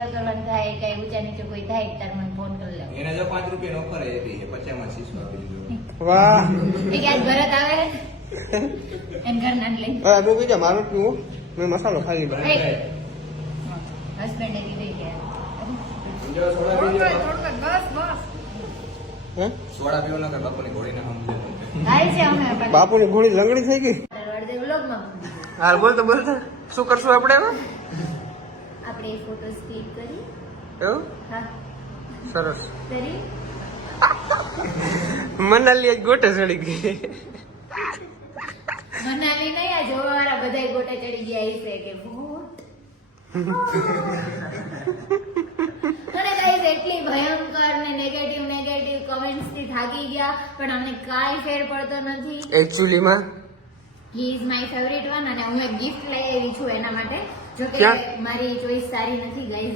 થાય કઈ ઊંચા નીચે કોઈ થાય તાર મને ફોન કરી લેવો. એને જો 5 રૂપિયા ઓફર આવી છે 50 માં 600 આપી દીધો. વાહ એ કે આજ ભરત આવે એન ઘર ના લઈ હવે તું કીધું મારું પીવું મેં મસાલો ખાલી બનાવ્યો. હસબન્ડ એ કીધું કે જો સોડા પીજો હે સોડા પીવો ના કર બાપુની ઘોડીને સમજે. થાય છે અમે પણ બાપુની ઘોડી લંગડી થઈ ગઈ. અડધે વ્લોગમાં હાલ બોલ શું કરશું આપણે એમાં? આપણે ફોટોસ ક્લિક કરી એવું હા સરસ. કરી મનાલી એક ગોટે ચડી ગઈ. મનાલી નહીં આ જોવા વાળા બધા ગોટા ચડી ગયા હશે કે ભૂત અને ગાઈસ એટલી ભયંકર ને નેગેટિવ કમેન્ટ્સ થી થાકી ગયા પણ અમને કાંઈ ફેર પડતો નથી. એકચ્યુઅલીમાં he is my favourite one અને હું એક ગિફ્ટ લઈ આવી છું એના માટે જો કે ક્યાં? મારી ચોઈસ સારી નથી ગાઈસ.